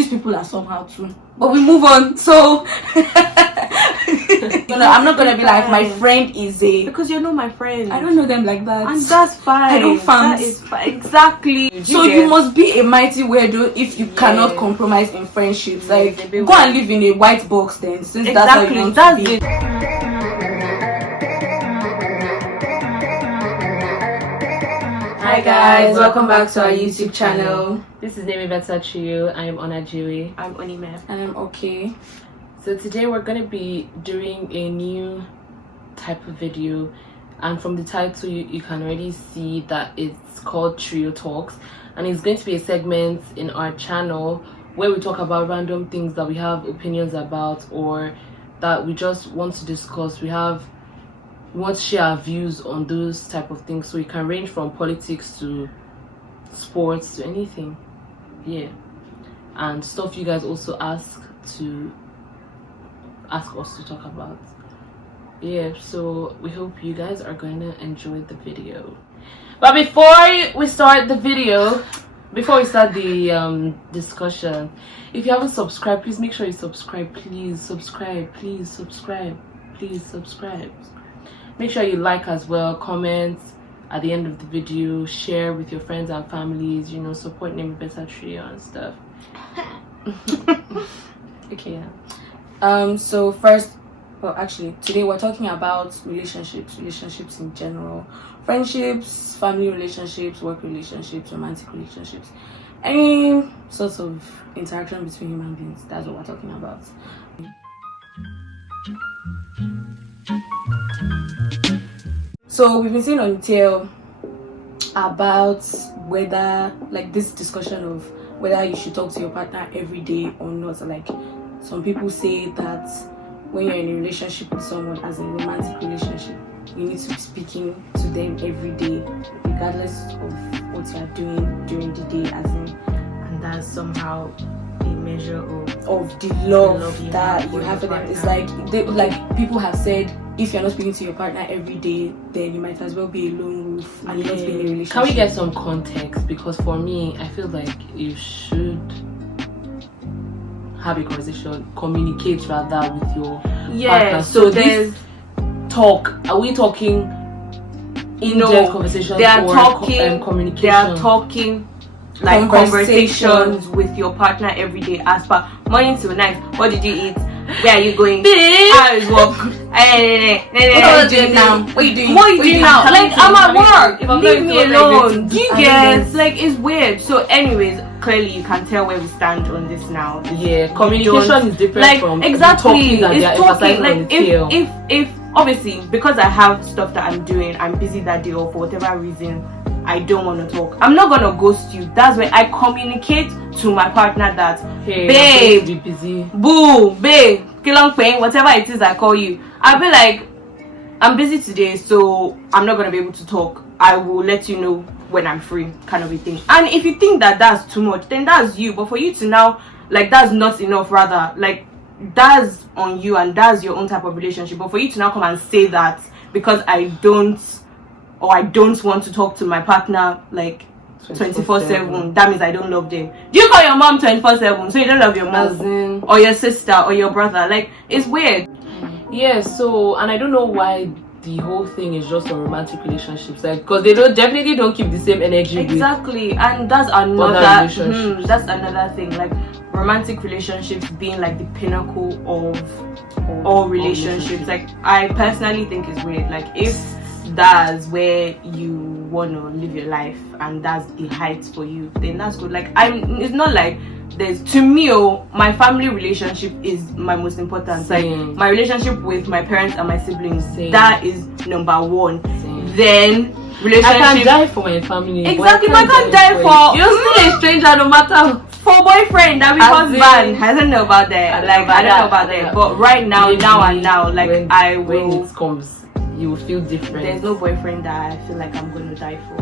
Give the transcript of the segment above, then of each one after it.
these people are somehow too. But we move on. So I'm not gonna be like my friend is a, because you're not my friend. I don't know them like that, and that's fine. I don't fans. That is fine. Exactly. So you must be a mighty weirdo if you cannot compromise in friendships. Like go and live in a white box then, since that's how you want to be. Hi guys, welcome back to our YouTube channel. This is Nemi Betachiu. I am ONAJEWWE'S. I'm ONIME. And I'm okay. So today we're going to be doing a new type of video, and from the title you can already see that it's called Trio Talks, and it's going to be a segment in our channel where we talk about random things that we have opinions about or that we just want to discuss. We want to share our views on those type of things, so it can range from politics to sports to anything, and stuff you guys also ask us to talk about. So we hope you guys are going to enjoy the video. But before we start the discussion, if you haven't subscribed, please make sure you subscribe. Please subscribe. Make sure you like as well, comment at the end of the video, share with your friends and families, support Nemi Betachiu and stuff. Okay, so first, actually today we're talking about relationships in general, friendships, family relationships, work relationships, romantic relationships, any sorts of interaction between human beings. That's what we're talking about. So we've been seeing on tail about whether, like, this discussion of whether you should talk to your partner every day or not. Like, some people say that when you're in a relationship with someone, as in a romantic relationship, you need to be speaking to them every day, regardless of what you are doing during the day, as in, and that's somehow a measure of the love that you have for them. It's like people have said, if you're not speaking to your partner every day, then you might as well be a lone wolf and not be in a relationship. Can we get some context? Because for me, I feel like you should have a conversation, communicate rather with your partner. So there's talk. Are we talking in-depth conversations? They are talking communication. They are talking like conversations with your partner every day, as per morning to night. What did you eat? Where are you going? How is work? What are you doing now? What are you doing? What are you doing now? Like, I'm at work. Leave me alone. Yes, like, it's weird. So anyways, clearly you can tell where we stand on this now. Communication is different from exactly talking that it's talking. Like, if obviously, because I have stuff that I'm doing, I'm busy that day, or for whatever reason I don't want to talk, I'm not gonna ghost you. That's why I communicate to my partner that, hey, babe, be busy, boo, babe, kilong peng, whatever it is I call you, I'll be like, I'm busy today, so I'm not gonna be able to talk. I will let you know when I'm free, kind of a thing. And if you think that that's too much, then that's you. But for you to now, like, that's not enough, rather, like, that's on you and that's your own type of relationship. But for you to now come and say that because I don't want to talk to my partner like 24/7, that means I don't love them. Do you call your mom 24/7 so you don't love your mom or your sister or your brother? Like, it's weird. So, and I don't know why the whole thing is just on romantic relationships, like, because they definitely don't keep the same energy. Exactly. And that's another thing, like romantic relationships being like the pinnacle of all relationships. Like, I personally think it's weird. Like, if that's where you want to live your life and that's the height for you, then that's good. Like, it's not like there's, to me, my family relationship is my most important. Like, my relationship with my parents and my siblings, that is number one. Then relationship, I can't die for my family. Exactly, but I can't die for, you're still a stranger no matter. For boyfriend, that we husband, I don't know about that. Like, I don't know about that. But right now, like, when it comes, you will feel different. There's no boyfriend that I feel like I'm going to die for.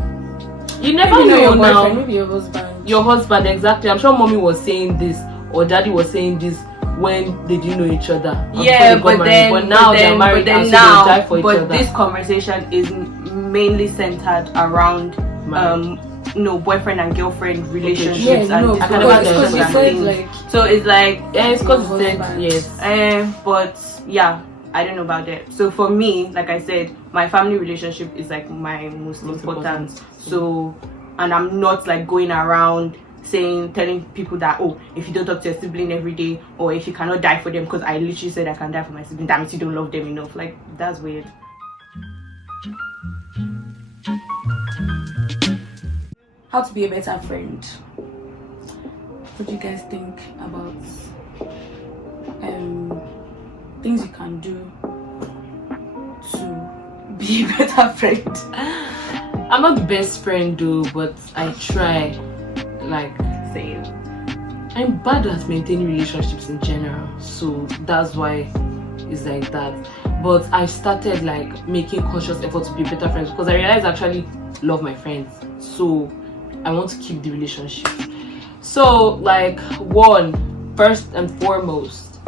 You never know now. Maybe your husband. Your husband, exactly. I'm sure mommy was saying this or daddy was saying this when they didn't know each other. But now they're married, and so they die for each other. But this conversation is mainly centered around boyfriend and girlfriend relationships Yeah, and no, this because because you and said things. like So it's like it's because you said husband. yes. but yeah, I don't know about that. So for me, like I said, my family relationship is like my most important. So, and I'm not like going around telling people that, oh, if you don't talk to your sibling every day, or if you cannot die for them, because I literally said I can die for my sibling, that means you don't love them enough. Like, that's weird. How to be a better friend. What do you guys think about things you can do to be a better friend? I'm not the best friend though, but I try. Like, Same. I'm bad at maintaining relationships in general, so that's why it's like that. But I started like making conscious effort to be better friends because I realized I actually love my friends, so I want to keep the relationship. So like, first and foremost,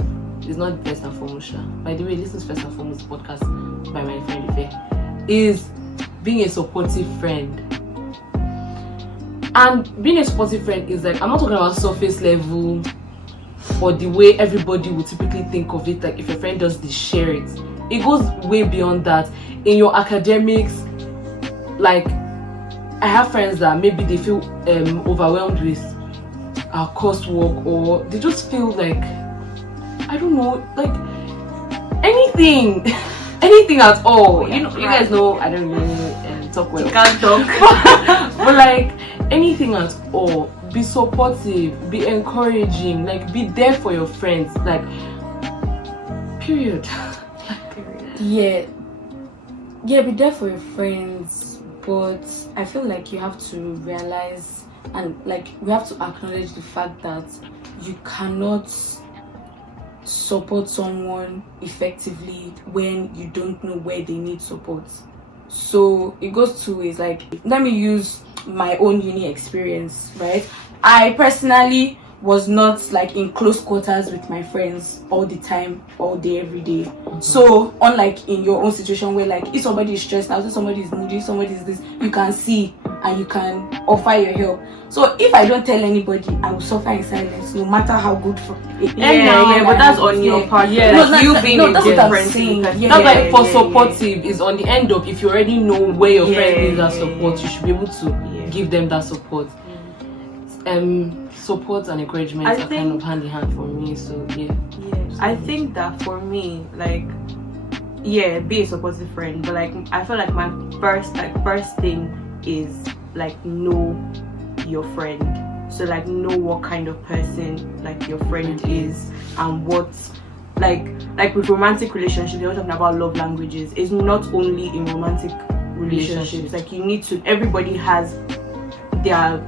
is not first and foremost. By the way, this is First and Foremost podcast by my friend Ife, is being a supportive friend. And being a supportive friend is like, I'm not talking about surface level or the way everybody would typically think of it, like if your friend does this, share it. It goes way beyond that. In your academics, like, I have friends that maybe they feel overwhelmed with coursework, or they just feel like, I don't know, like anything anything at all. You guys know I don't really talk well. You can't talk. But like, anything at all, be supportive, be encouraging, like be there for your friends, like period. Yeah, be there for your friends, but I feel like you have to realize, and like we have to acknowledge the fact that you cannot support someone effectively when you don't know where they need support. So it goes two ways. Like, let me use my own uni experience, right? I personally was not like in close quarters with my friends all the time, all day, every day. Mm-hmm. So unlike in your own situation where like if somebody is stressed out, if somebody is moody, if somebody is this, you can see and you can offer your help. So if I don't tell anybody, I will suffer in silence, no matter how good for it. But that's on your part. Yeah, like you being a that's good what I'm friend. saying. That's like for supportive is on the end of, if you already know where your friend needs that support, you should be able to give them that support. Support and encouragement are kind of hand in hand for me. So I think that for me, like, be a supportive friend, but like I feel like my first thing is like know your friend. So like know what kind of person like your friend is, and what like with romantic relationships, we're talking about love languages. It's not only in romantic relationships. Like you need to, everybody has their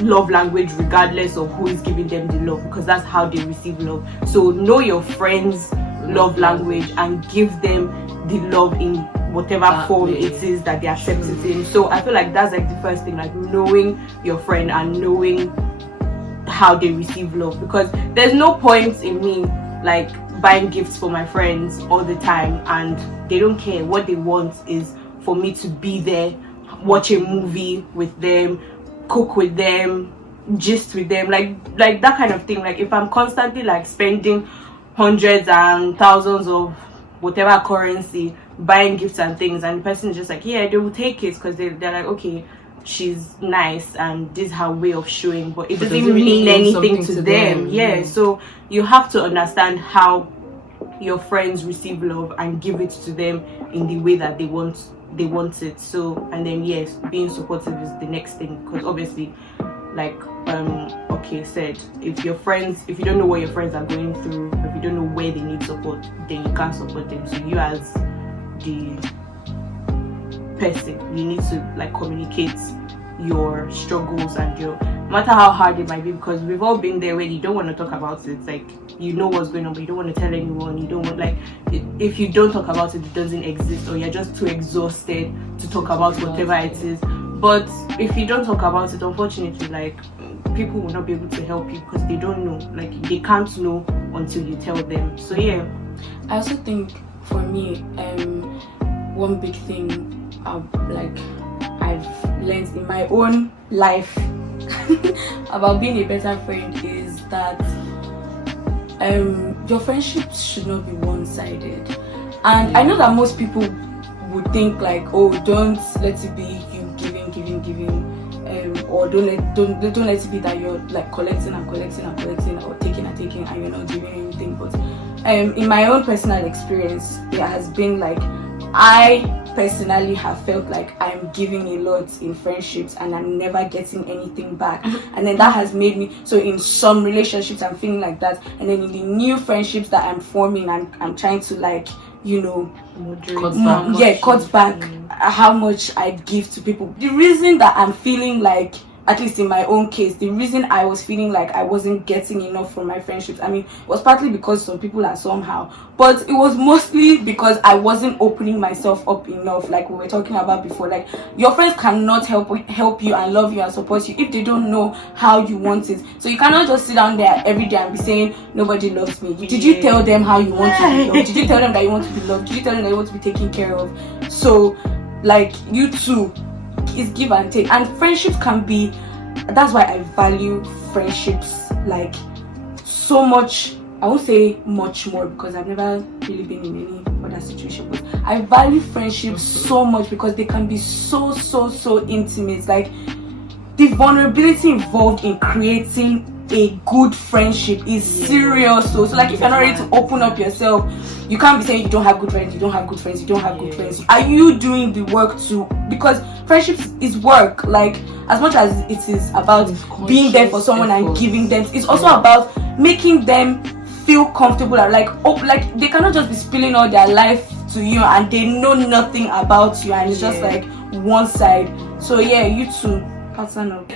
love language regardless of who is giving them the love, because that's how they receive love. So know your friends' love language and give them the love in whatever form it is that they accept it in. So I feel like that's like the first thing, like knowing your friend and knowing how they receive love, because there's no point in me like buying gifts for my friends all the time and they don't care. What they want is for me to be there, watch a movie with them, cook with them, gist with them, like that kind of thing. Like if I'm constantly like spending hundreds and thousands of whatever currency buying gifts and things, and the person is just like, yeah, they will take it because they're like, okay, she's nice and this is her way of showing, but it doesn't really mean anything to them. So you have to understand how your friends receive love and give it to them in the way that they want it. So, and then yes, being supportive is the next thing, because obviously like said, if you don't know what your friends are going through, if you don't know where they need support, then you can't support them. So you as the person, you need to like communicate your struggles and your, no matter how hard it might be, because we've all been there where you don't want to talk about it. It's like you know what's going on but you don't want to tell anyone. You don't want, like, if you don't talk about it, it doesn't exist, or you're just too exhausted to talk about whatever it is. But if you don't talk about it, unfortunately, like, people will not be able to help you because they don't know, like they can't know until you tell them. So yeah, I also think for me, one big thing I I've learned in my own life about being a better friend is that your friendships should not be one-sided. And I know that most people would think like, oh, don't let it be you giving, or don't let it be that you're like collecting or taking and you're not giving anything. But in my own personal experience, it has been like, I personally have felt like I'm giving a lot in friendships and I'm never getting anything back. And then that has made me, so in some relationships I'm feeling like that, and then in the new friendships that I'm forming, I'm trying to like, you know, cut back how much I give to people. The reason that I'm feeling like, at least in my own case, the reason I was feeling like I wasn't getting enough from my friendships, I mean, was partly because some people are somehow, but it was mostly because I wasn't opening myself up enough, like we were talking about before. Like, your friends cannot help you and love you and support you if they don't know how you want it. So you cannot just sit down there every day and be saying, nobody loves me. Did you tell them how you want to be loved? Did you tell them that you want to be loved? Did you tell them that you want to be taken care of? So, like, you too, it's give and take. And friendships can be, that's why I value friendships like so much. I won't say much more because I've never really been in any other situation, but I value friendships so much because they can be so intimate. Like, the vulnerability involved in creating a good friendship is serious. So like, if you're not ready to open up yourself, you can't be saying you don't have good friends, good friends. Are you doing the work too? Because friendships is work. Like, as much as it is about being there for someone and giving them, it's also about making them feel comfortable and like they cannot just be spilling all their life to you and they know nothing about you, and it's just like one side. So yeah, you too.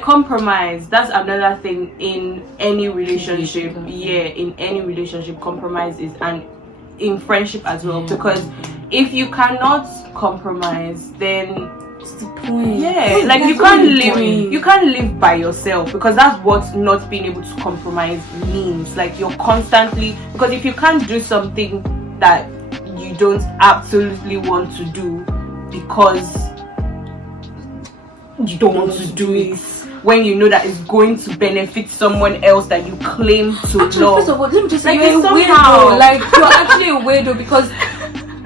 Compromise, that's another thing in any relationship. In any relationship, compromise is, and in friendship as well, because if you cannot compromise, then what's the point? Like, you can't live by yourself, because that's what not being able to compromise means. Like, you're constantly, because if you can't do something that you don't absolutely want to do because you don't want to do it, when you know that it's going to benefit someone else that you claim to love. First of all, let me just say, you're a weirdo. Like, you're actually a weirdo, because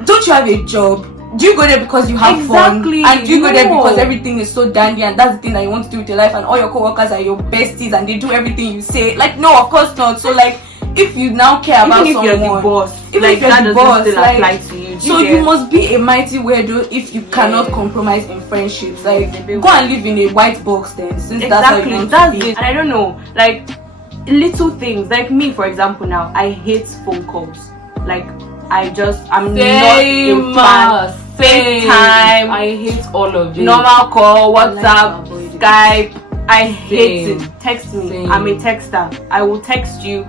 don't you have a job? Do you go there because you have fun? And do you go there because everything is so dandy and that's the thing that you want to do with your life and all your co-workers are your besties and they do everything you say? Like, no, of course not. So like, if you now care about someone, you're the boss, even like, if you're that the doesn't boss, still like, apply to you. So you must be a mighty weirdo if you cannot compromise in friendships. Like, go and live in a white box then, since that's how you want to be. And I don't know, like, little things, like me, for example, now I hate phone calls. Like, I'm not a fan. FaceTime, I hate all of it. Normal call, WhatsApp, Skype, I hate it. Text me. I'm a texter. I will text you.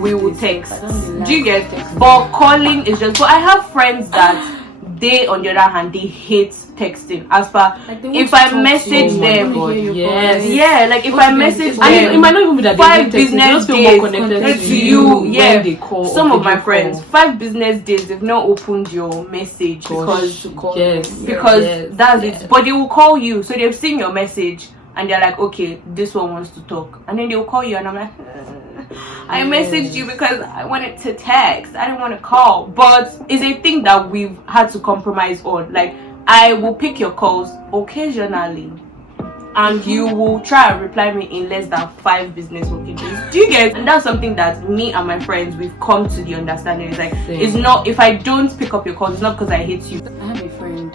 We will text. Do you get? But calling is just. But I have friends that they, on the other hand, they hate texting. As far if I message them, like if I message them, it might not even be that 5 business days more connected to you. When they call. Some of my friends, 5 business days, they've not opened your message because that's it. But they will call you, so they've seen your message and they're like, okay, this one wants to talk, and then they'll call you, and I'm like, I messaged you because I wanted to text, I didn't want to call. But it's a thing that we've had to compromise on. Like, I will pick your calls occasionally and you will try and reply me in less than 5 business working days. Do you get? And that's something that me and my friends, we've come to the understanding. It's like, it's not, if I don't pick up your calls, it's not because I hate you. I have a friend,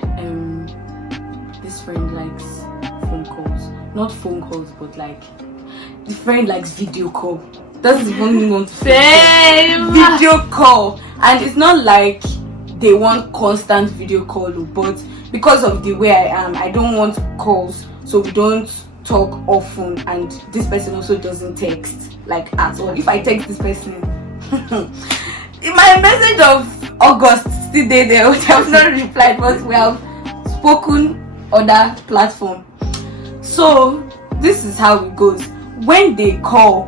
this friend likes phone calls. Not phone calls, but like, the friend likes video call. That's the one want to video call. And it's not like they want constant video call, but because of the way I am, I don't want calls, so we don't talk often, and this person also doesn't text like at all. If I text this person in my message of August still they have not replied, but we have spoken on that platform. So this is how it goes. When they call,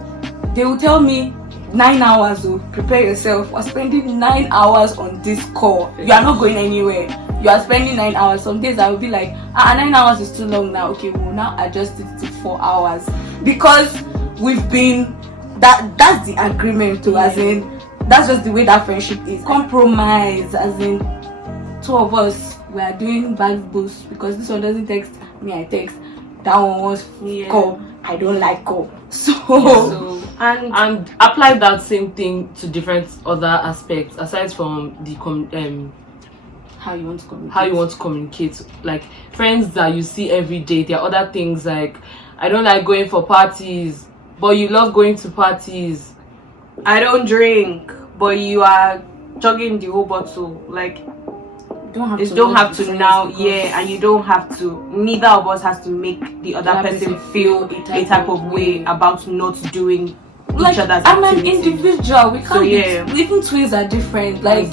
they will tell me, 9 hours. So prepare yourself. We're spending 9 hours on this call. You are not going anywhere. You are spending 9 hours. Some days I will be like, 9 hours is too long now. Okay, we'll now adjust it to 4 hours because we've been that's the agreement too, as in that's just the way that friendship is. Compromise, as in 2 of us we are doing back boost because this one doesn't text me, I text. That one wants call. I don't like call. So and apply that same thing to different other aspects aside from the how you want to communicate. Like friends that you see every day, there are other things like, I don't like going for parties, but you love going to parties. I don't drink, but you are chugging the whole bottle. Like, you don't have to now, and you don't have to. Neither of us has to make the other person feel a type of way about not doing each other's I'm activities. an individual. We can't. Even twins are different. Like,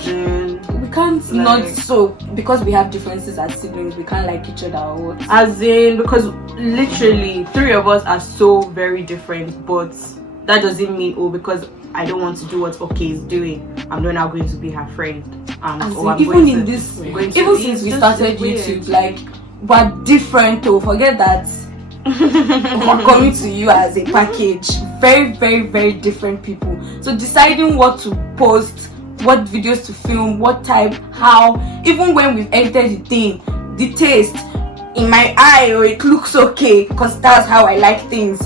we can't not so because we have differences as siblings. We can't like each other or what? As in, because literally 3 of us are so very different, but that doesn't mean because I don't want to do what Okay is doing, I'm not now going to be her friend. Even since we started YouTube, like, we're different. Forget that. We're coming to you as a package. Very, very, very different people. So deciding what to post, what videos to film, what type, how, even when we've edited the thing, the taste in my eye, or it looks okay because that's how I like things.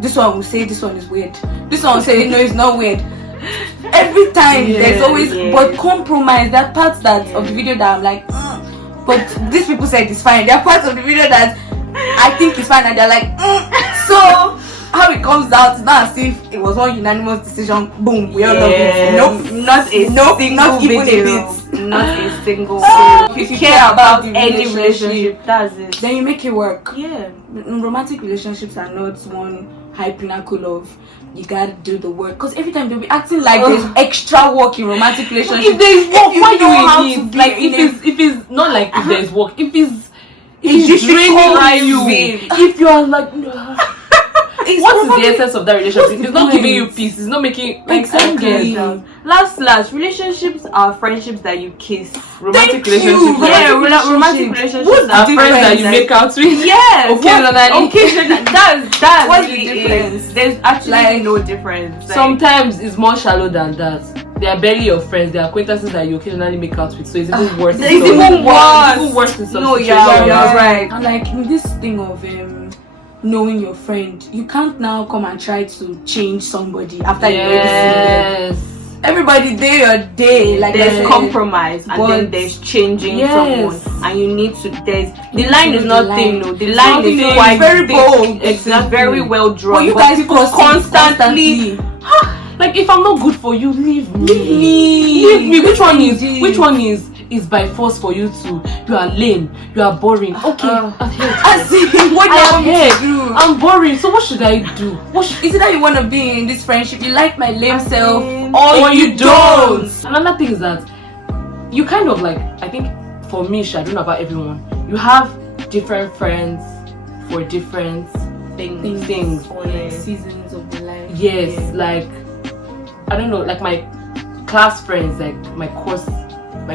This one will say this one is weird. This one will say no, it's not weird. Every time there's always but compromise. There are parts of the video that I'm like, but these people said it's fine. There are parts of the video that I think it's fine, and they're like, So how it comes out is not as if it was one unanimous decision. Boom, we all love it. Not even a bit. Not a single. If you care about any relationship, that's it. Then you make it work. Yeah. Romantic relationships are not one high pinnacle of you gotta do the work, because every time they'll be acting like there's extra work in romantic relationships. If there's work, why do you we need? to Like, if it's not like if there's work, if it's draining you, if you are like, what is the essence of that relationship? If it's not giving you peace, it's not making exactly. Last relationships are friendships that you kiss. Romantic relationships. Romantic relationships are friends that you make out with. Yeah, occasionally. That's what's the difference? There's actually no difference. Sometimes it's more shallow than that. They are barely your friends. They are acquaintances that you occasionally make out with. So it's even worse. It's even worse in some No, situations. you're right. And like in this thing of knowing your friend, you can't now come and try to change somebody after you already seen them. Everybody day or day, like there's compromise and then there's changing someone, and you need to. The line is not thin, no. The line is quite very thick. bold. It's very well drawn. But you guys constantly. Like, if I'm not good for you, leave me. Leave me. Which one is by force for you to? You are lame. You are boring. Okay, what do you want me to do? I'm boring. So what should I do? Is it that you want to be in this friendship? You like my lame self, or you don't? Another thing is that you kind of like. I think for me, I don't know about everyone. You have different friends for different things or like seasons of your life. Yes, like, I don't know, like my class friends, like my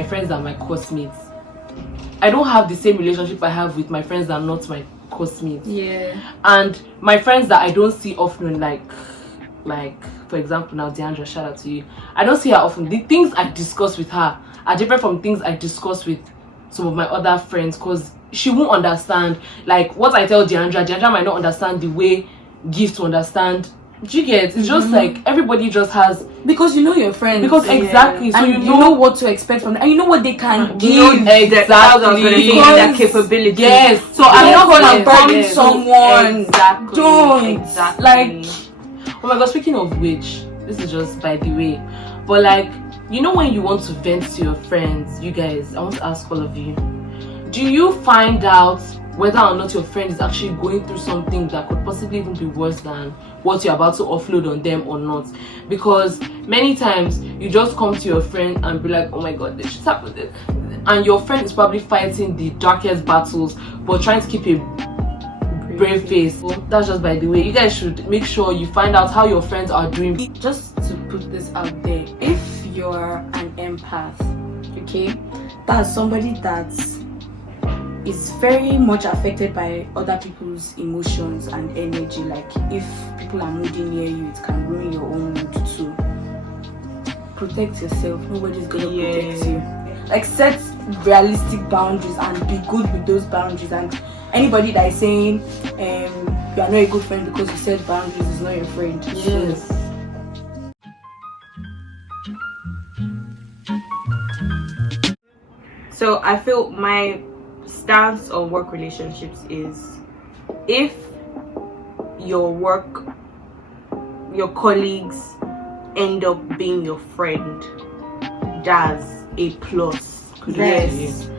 friends are my course mates. I don't have the same relationship I have with my friends that are not my course mates. Yeah. And my friends that I don't see often, like for example now, Deandra, shout out to you. I don't see her often. The things I discuss with her are different from things I discuss with some of my other friends, because she won't understand like what I tell Deandra. Deandra might not understand the way Gift to understand. Do you get? It's just like everybody just has, because you know your friends. Because exactly, so and you know what to expect from them, and you know what they can give. Exactly, their capabilities. Yes. So I'm not gonna burden someone. Exactly. Don't. Exactly. Like, oh my god. Speaking of which, this is just by the way, but like, you know, when you want to vent to your friends, you guys, I want to ask all of you, do you find out whether or not your friend is actually going through something that could possibly even be worse than what you're about to offload on them or not? Because many times you just come to your friend and be like, oh my god, this shit happened, and your friend is probably fighting the darkest battles but trying to keep a brave face. That's just by the way. You guys should make sure you find out how your friends are doing. Just to put this out there. If you're an empath, okay, that's somebody that is very much affected by other people's emotions and energy. Like if people are moody near you, it can ruin your own mood too. Protect yourself. Nobody's gonna protect you. Like set realistic boundaries and be good with those boundaries. And anybody that is saying you are not a good friend because you set boundaries is not your friend. Yes. So I feel my stance on work relationships is, if your colleagues end up being your friend, that's a plus. Yes.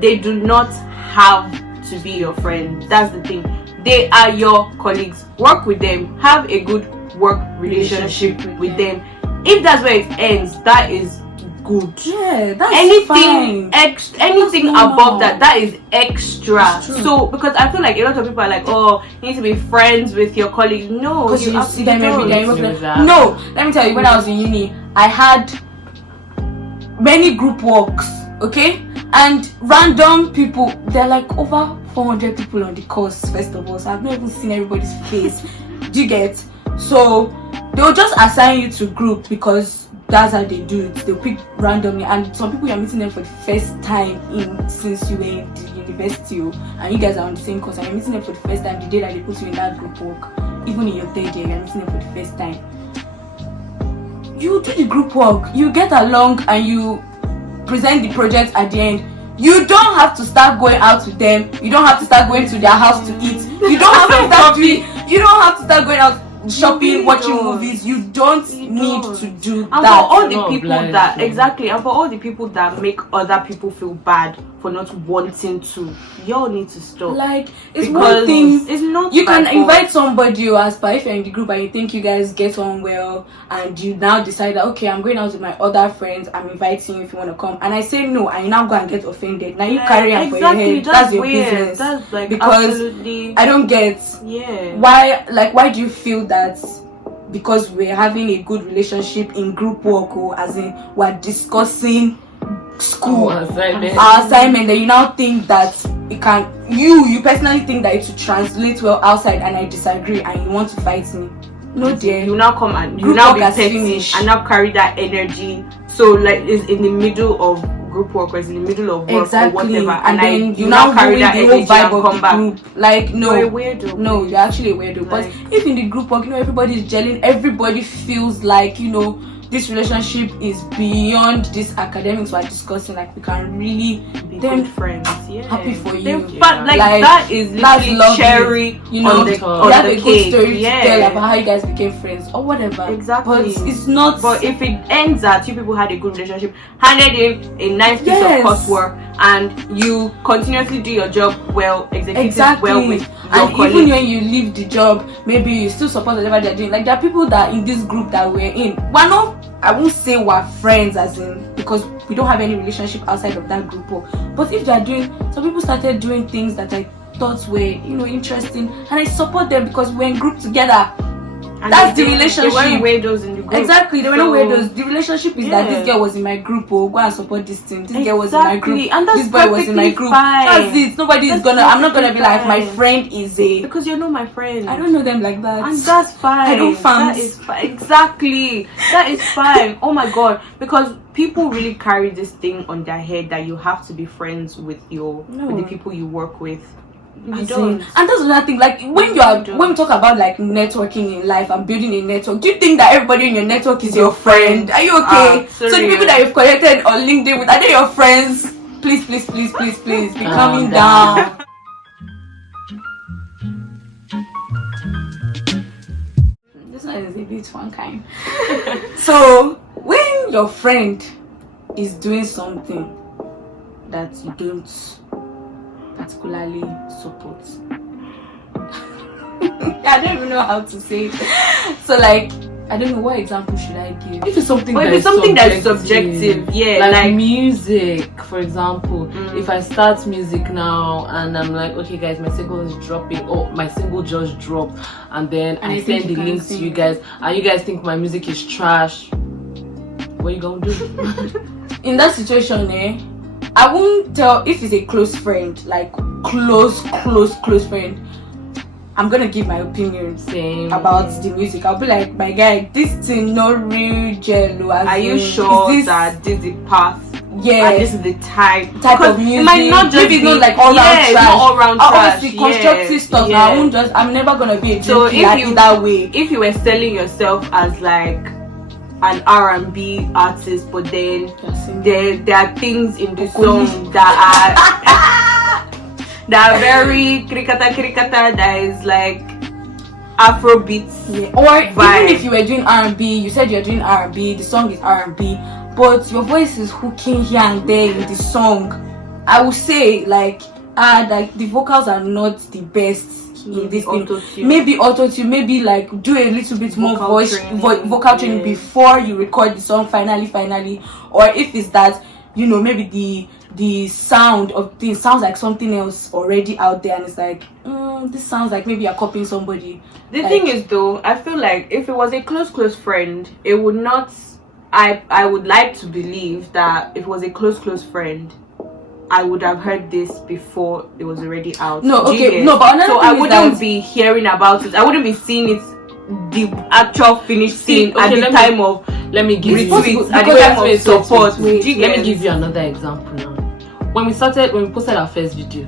They do not have to be your friend. That's the thing. They are your colleagues. Work with them. Have a good work relationship with them. If that's where it ends, that is good. Yeah, that's anything fine. Anything above that is extra. True. So because I feel like a lot of people are like, oh, you need to be friends with your colleagues. No, because you see them every day. Exactly. No, let me tell you, when I was in uni, I had many group works, okay, and random people. They're like over 400 people on the course. First of all, so I've not even seen everybody's face. Do you get? So they'll just assign you to group because that's how they do it. They'll pick randomly, and some people you're meeting them for the first time since you were in the university, and you guys are on the same course, and you're meeting them for the first time the day that they put you in that group work. Even in your third year, you're meeting them for the first time. You do the group work, you get along, and you present the project at the end. You don't have to start going out with them. You don't have to start going to their house to eat. You don't have to start You don't have to start going out shopping, watching movies. You don't need to do and that. for all the people that and for all the people that make other people feel bad for not wanting to, y'all need to stop. Like, it's because one thing. It's not. You can invite somebody you ask, but if you're in the group and you think you guys get on well, and you now decide that, okay, I'm going out with my other friends, I'm inviting you if you want to come, and I say no, and you now go and get offended. Now you carry on for your head. That's your business. That's like because absolutely. I don't get why do you feel that because we're having a good relationship in group work, or as in we're discussing school our assignment, then you now think that it can you personally think that it will translate well outside, and I disagree and you want to fight me? No dear, you now come and you now be petty and now carry that energy. So like it's in the middle of group work, or it's in the middle of work or whatever, and then you now carry that energy and come back. Group. Like no, you're a weirdo. No, you're actually a weirdo. But if in the group work, everybody's gelling, everybody feels like this relationship is beyond this academics we're discussing. Like we can really be good friends. Yeah, happy for you. But like that is literally cherry on the a cake. Good story to tell about how you guys became friends or whatever. Exactly. But it's not. But if it ends that you people had a good relationship, handed in a nice piece of coursework, and you continuously do your job well, execute it well with your colleagues. Even when you leave the job, maybe you still support whatever they're doing. Like there are people that in this group that we're in, we're not. I won't say we're friends as in because we don't have any relationship outside of that group. But if they're doing, some people started doing things that I thought were interesting, and I support them because we're in group together. And that's the relationship. They weren't weirdos in the group. Exactly, they were not weirdos. The relationship is that this girl was in my group. Go and support this team. This girl was in my group. And this boy was in my group. Fine. That's it. I'm not gonna be like my friend is a. Because you're not my friend. I don't know them like that. And that's fine. I don't fans. That is fine. Exactly. That is fine. Oh my god. Because people really carry this thing on their head that you have to be friends with with the people you work with. You don't. And that's another thing. Like when we talk about like networking in life and building a network, do you think that everybody in your network is your friend? Are you okay? So the people that you've connected on LinkedIn with, are they your friends? Please be calming down. This one is a bit one kind. So when your friend is doing something that you don't particularly support, I don't even know how to say it. So like, I don't know what example should I give. If it's something that's subjective, like music, for example. If I start music now and I'm like, okay guys, my single is dropping, my single just dropped, and then I send the links to you guys, and you guys think my music is trash, What you gonna do? In that situation, I won't tell if it's a close friend, like close friend. I'm gonna give my opinion about the music. I'll be like, my guy, this thing not real jello. Are you sure that this is the path? Yeah, and this is the type of music. It might not just maybe be not like all round trash. Not all round trash. Obviously, constructive stuff. Yeah. I won't just. I'm never gonna be a so that way. If you were selling yourself as like an R&B artist, but then there are things in the song that are very krikata that is like Afrobeats. Yeah. Or vibe. Even if you were doing R&B, you said you're doing R&B, the song is R&B, but your voice is hooking here and there in the song. I would say like the vocals are not the best in this thing. Maybe auto-tune, maybe like do a little bit more vocal training before you record the song finally. Or if it's that, you know, maybe the sound of things sounds like something else already out there, and it's like this sounds like maybe you're copying somebody. The thing is though, I feel like if it was a close friend, it would not. I would like to believe that if it was a close friend, I would have heard this before it was already out. No, okay, no, but another so thing I wouldn't be hearing about it. I wouldn't be seeing it, the actual finished scene at the time of. Let me give you at the time of support. Let me give you another example now. When we posted our first video,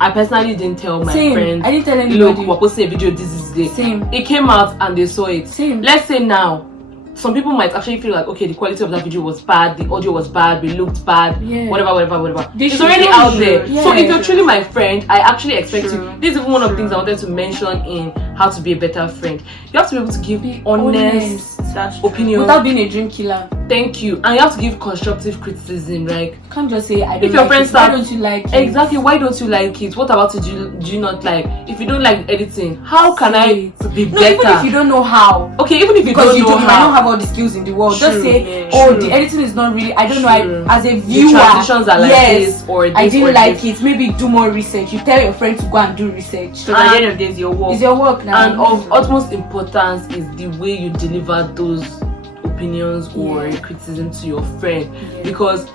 I personally didn't tell my friends. I didn't tell anybody. Look, we're posting a video. This is the same. It came out and they saw it. Same. Let's say now, some people might actually feel like, okay, the quality of that video was bad, the audio was bad, we looked bad, whatever. It's already out there. Yeah, so if you're truly my friend, I actually expect you. This is one of the things I wanted to mention in how to be a better friend. You have to be able to give honest opinion without being a dream killer. Thank you. And you have to give constructive criticism. Like, can't just say I don't. If your like friends it, why don't you like it? Exactly, why don't you like it? What about it do you not like? If you don't like editing, how can I be better? Even if you don't know how. Okay, even if you don't know you might not have all the skills in the world. Just say, the editing is not really, I don't know, as a viewer, the transitions are like this or this, I didn't or like this. it. Maybe do more research. You tell your friend to go and do research. So at the end of the day, it's your work. It's your work now. And of utmost importance is the way you deliver those opinions or criticism to your friend, because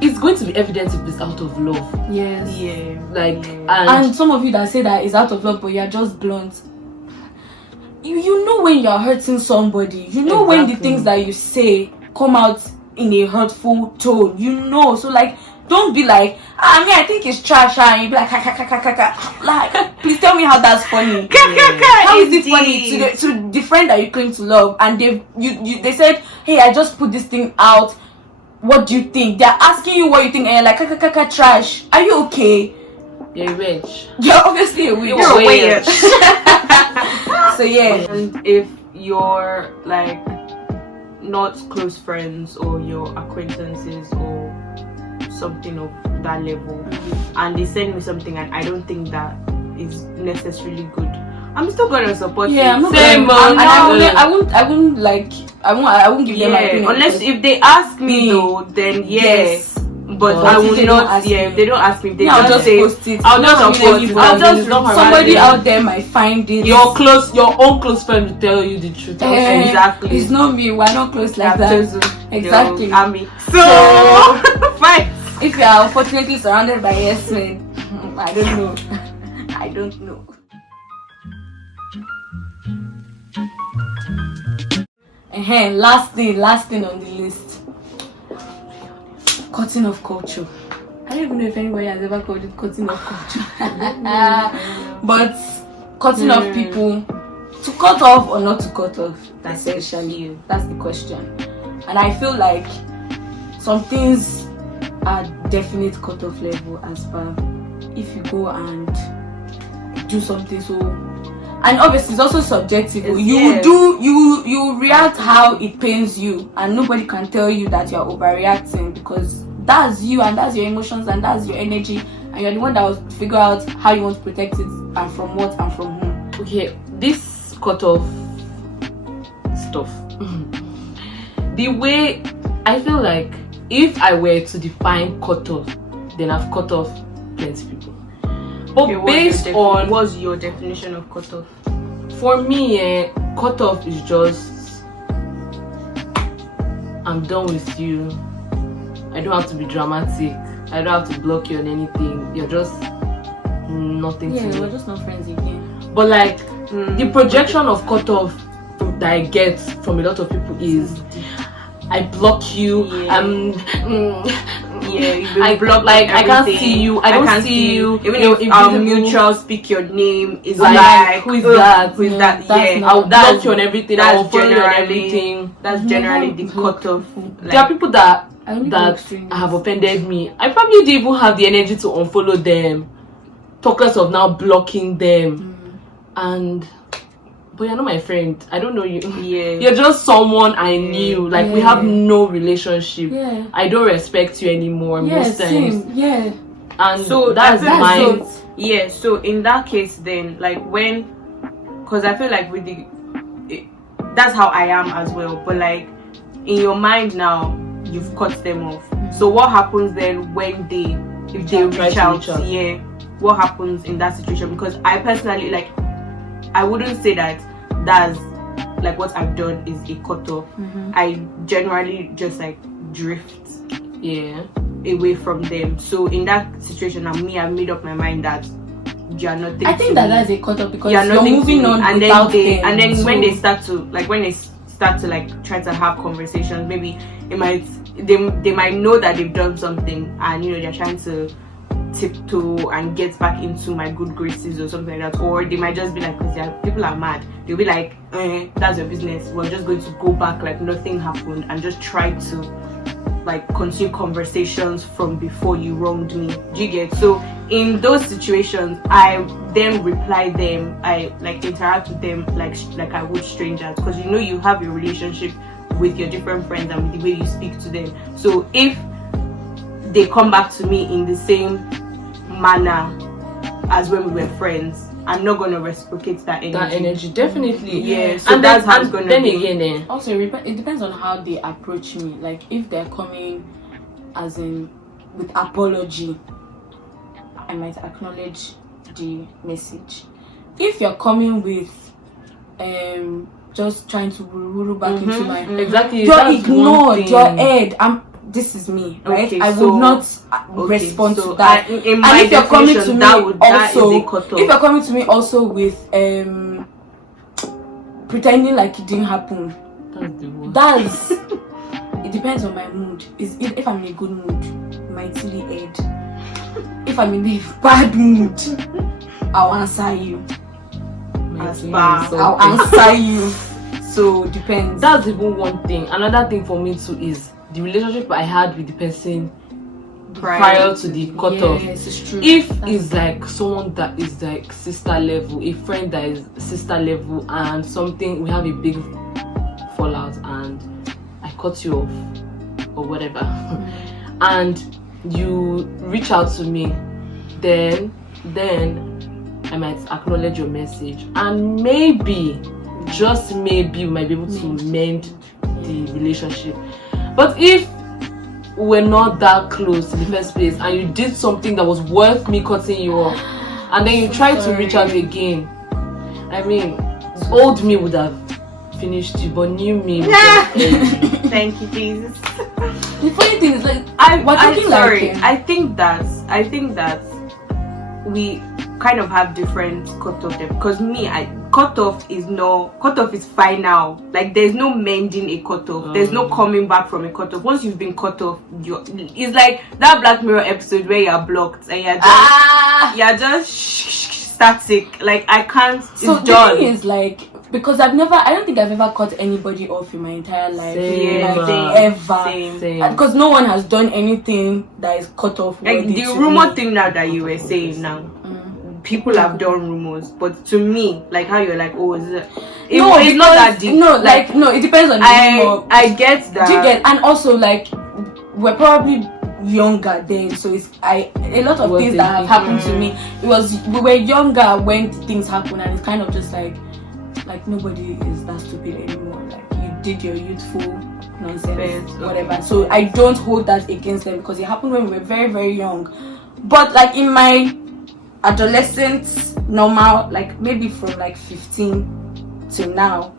it's going to be evident if it's out of love. Yes. Yeah. Like and some of you that say that it's out of love, but you're just blunt. You know when you're hurting somebody. You know when the things that you say come out in a hurtful tone. You know. So like, don't be like, I think it's trash, and you be like, like, please tell me how that's funny. How is it funny to the friend that you claim to love, and they said, hey, I just put this thing out. What do you think? They're asking you what you think, and you're like, trash. Are you okay? You're a witch. You're obviously a witch. You're a witch. So yeah. And if you're like not close friends or your acquaintances or something of that level, and they send me something and I don't think that is necessarily good, I'm still gonna support you. I'm not Same, and I won't give them my opinion. Unless if they ask me though, then yes. But I will not. If they don't ask me, they just say, post it. I'll just post it. I'll just somebody out there might find it. Your own close friend will tell you the truth. Exactly. It's not me. We're not close like that. Exactly. So fine. If you are unfortunately surrounded by yes men, I don't know. I don't know. Last thing on the list. Cutting off culture. I don't even know if anybody has ever called it cutting off culture. But cutting off people, to cut off or not to cut off, that's essentially that's the question. And I feel like some things are definite cut off level as per if you go and do something so. And obviously it's also subjective. You react how it pains you, and nobody can tell you that you're overreacting, because that's you and that's your emotions and that's your energy, and you're the one that will figure out how you want to protect it and from what and from whom. Okay, this cut off stuff. The way I feel like if I were to define cut off, then I've cut off plenty people. But based on what's your definition of cut off? For me, cut off is just I'm done with you. I don't have to be dramatic. I don't have to block you on anything. You're just nothing to me. We're just not friends again. But like the projection of cutoff that I get from a lot of people is I block you. I block, like I can't see you. I don't see you. Even if our mutual speak your name is like who is that? Who is that? I'll block you on everything. I'll follow you on everything. That's generally the cutoff. There are people that have offended me. I probably didn't even have the energy to unfollow them. Talk less of now blocking them. But you're not my friend. I don't know you. You're just someone I knew. Like we have no relationship. I don't respect you anymore most times. And so that's mine. So in that case then, like when, because I feel like with that's how I am as well. But like in your mind now, you've cut them off. So what happens then when if they reach out? What happens in that situation? Because I personally, like, I wouldn't say that's like what I've done is a cutoff. I generally just like drift away from them. So in that situation, I've made up my mind that you're not. I think that's a cutoff because you're moving on and without then them. So when they start to like try to have conversations, maybe they might know that they've done something, and they're trying to tiptoe and get back into my good graces or something like that. Or they might just be like, because people are mad, they'll be like, that's your business, we're just going to go back like nothing happened and just try to like continue conversations from before you wronged me. Do you get? So in those situations, I then reply them, I like interact with them like I would strangers, because you have a relationship with your different friends and with the way you speak to them. So if they come back to me in the same manner as when we were friends, I'm not going to reciprocate that energy. Definitely. So and that's how it's going to be. Again, also it depends on how they approach me. Like if they're coming as in with apology, I might acknowledge the message. If you're coming with just trying to woo back into my you're ignored, you're head. This is me, right? Okay, I would not respond to that. In my if you're coming to me if you're coming to me also with pretending like it didn't happen, that's it depends on my mood. If I'm in a good mood, mightily head. If I'm in a bad mood, I'll answer you. I'll answer you. So depends. That's even one thing. Another thing for me too is the relationship I had with the person prior to the cutoff. Yes, it's true. If it's like someone that is like sister level, a friend that is sister level, and something we have a big fallout and I cut you off or whatever, and you reach out to me, then I might acknowledge your message, and maybe, just maybe, we might be able to mend the relationship. But if we're not that close in the first place and you did something that was worth me cutting you off, and then you try to reach out again, I mean, old me would have finished you, but new me would have Thank you, Jesus. The funny thing is, like, I think that we kind of have different cutoff there, because cutoff is final. Like there's no mending a cutoff. There's no coming back from a cutoff. Once you've been cut off, it's like that Black Mirror episode where you're blocked and you're just static. Like I can't. So it's done. The thing is, like, because I don't think I've ever cut anybody off in my entire life. Ever. Because no one has done anything that is cut off. Like the rumor thing now that you were saying now. People have done rumors, but to me, like how you're like, oh, it's not that deep. No, like no, it depends on the rumor. I get that. Do you get? And also, like, we're probably younger then, so it's a lot of things that have happened to me. We were younger when things happen, and it's kind of just like nobody is that stupid anymore. Like you did your youthful nonsense, whatever. So I don't hold that against them because it happened when we were very, very young. But like in my adolescent normal, like maybe from like 15 to now,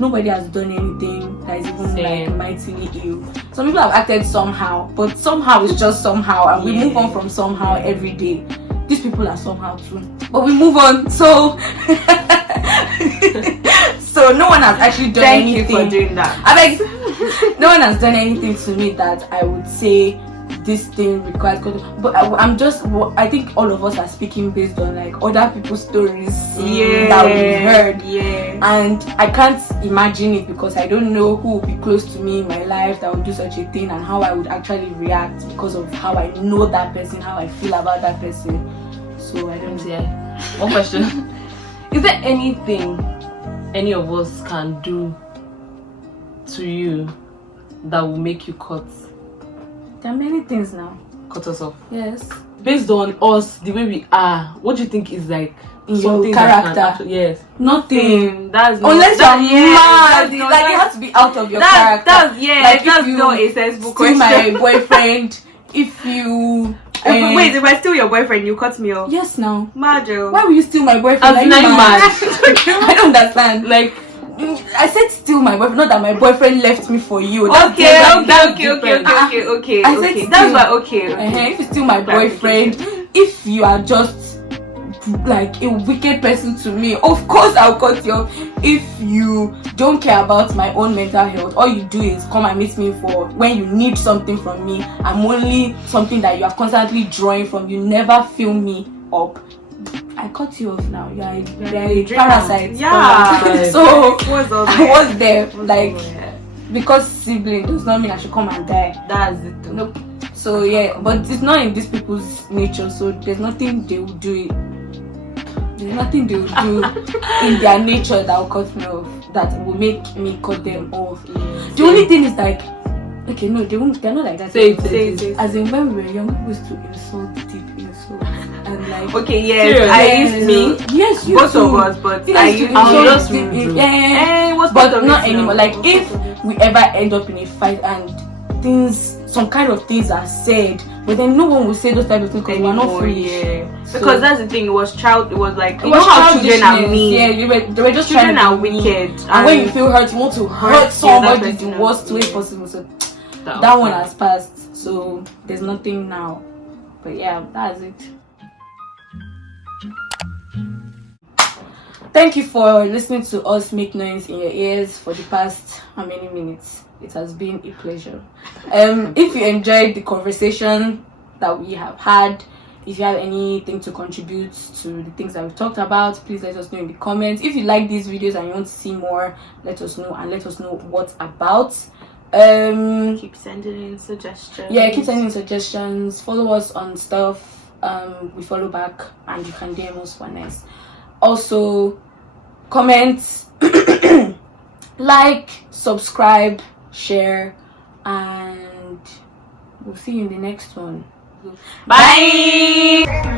nobody has done anything that is even Same. like mightily ill. Some people have acted somehow, but somehow is just somehow, and we move on from somehow every day. These people are somehow too, but we move on. So so no one has actually done anything. Thank you for doing that. I like no one has done anything to me that I would say this thing requires God. But I think all of us are speaking based on like other people's stories that we've heard. And I can't imagine it because I don't know who will be close to me in my life that would do such a thing and how I would actually react because of how I know that person, how I feel about that person. So I don't know. One question. Is there anything any of us can do to you that will make you cut There are many things now. us off? Yes. Based on us, the way we are, what do you think is like In your something that can character? actually- yes. Nothing. That's not, Unless that, you're mad. Like it has to be out of your character. That's Like, that's if you not a sensible steal question. my boyfriend, if you Wait, if I steal your boyfriend, you cut me off. yes now. Majo. Why will you steal my boyfriend? As Are you in, I'm mad? mad. I don't understand. Like, I said steal my boyfriend, not that my boyfriend left me for you. That's Okay. different. That's different. I I said said that's steal. why okay. If you steal my boyfriend, if you are just like a wicked person to me, of course I'll cut you off. If you don't care about my own mental health, all you do is come and meet me for when you need something from me. I'm only something that you are constantly drawing from. You never fill me up. I cut you off now. You're a parasite. Yeah. So What's all I was there. Like, because sibling does not mean I should come and die. that's it. Though. Nope. So yeah, but it's not in these people's nature. So there's nothing they will do. There's nothing they will do in their nature that will cut me off. That will make me cut them off. The only thing is like, okay, no, they won't. They're not like that. Say it. As in when we were young, we used to insult, deep insult, and like. Okay, yes, Serious? I used me. Yes, you Both too. of us, but You I guys used used to I'll insult just deep- remove. what's but part of not it anymore. now? Like if we ever end up in a fight and some kind of things are said, but then no one will say those type of things because we're not Anymore, free. yeah. So- Because that's the thing. It was like you It know was how children are childishness. mean. Yeah, they were just Children trying are to be mean. wicked, And when you feel hurt, you want to hurt somebody person the worst way yeah. possible. So that one has passed. So there's nothing now. But yeah, that's it. Thank you for listening to us make noise in your ears for the past how many minutes? It has been a pleasure. If you enjoyed the conversation that we have had, if you have anything to contribute to the things that we've talked about, please let us know in the comments. If you like these videos and you want to see more, let us know and let us know what about. Keep sending in suggestions. Yeah, keep sending suggestions. Follow us on stuff. We follow back and you can DM us for nice. Also, comment, like, subscribe, share, and we'll see you in the next one. Bye.